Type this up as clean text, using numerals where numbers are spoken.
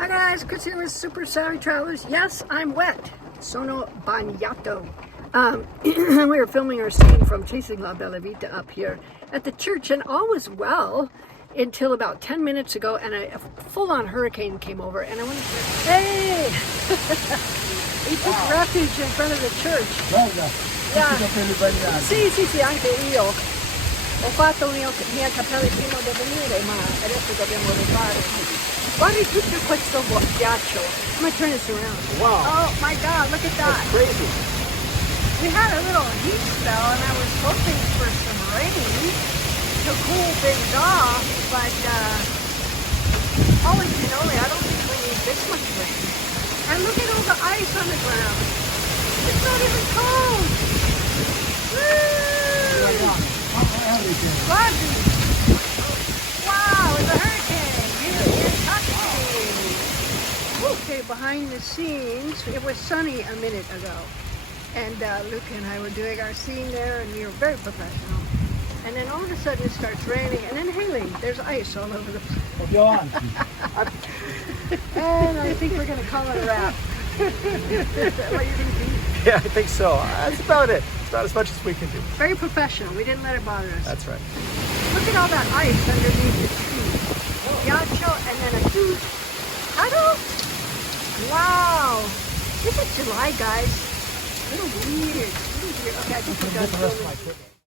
Hi guys, Chris here with Super Savvy Travelers. Yes, I'm wet. Sono bagnato. We were filming our scene from Chasing La Bella Vita up here at the church, and all was well until about 10 minutes ago, and a full-on hurricane came over, and I went, hey! We took refuge in front of the church. Guarda, Yeah. tutto per i bagnati. Sì, anche io. Ho fatto i miei capelli prima di venire, ma adesso dobbiamo rifare. Guardi tutto questo ghiaccio. I'm gonna turn this around. Wow. Oh my God, look at that. Crazy. We had a little heat spell, and I was hoping for some rain to cool things off, but holy cannoli, I don't think we need this much rain. And look at all the ice on the ground. It's not even cold. Woo! Guardi. Wow, it's a hurricane here in Tuscany. Okay, behind the scenes, it was sunny a minute ago. And Luke and I were doing our scene there, and we were very professional. And then all of a sudden it starts raining and then hailing. There's ice all over the place. Go on. And I think we're going to call it a wrap. What do you think, Pete? Yeah, I think so. That's about it. It's about as much as we can do. Very professional. We didn't let it bother us. That's right. Look at all that ice underneath the tree. Ghiaccio and then a huge puddle. Wow. This is July, guys. A little weird. Okay, I think we got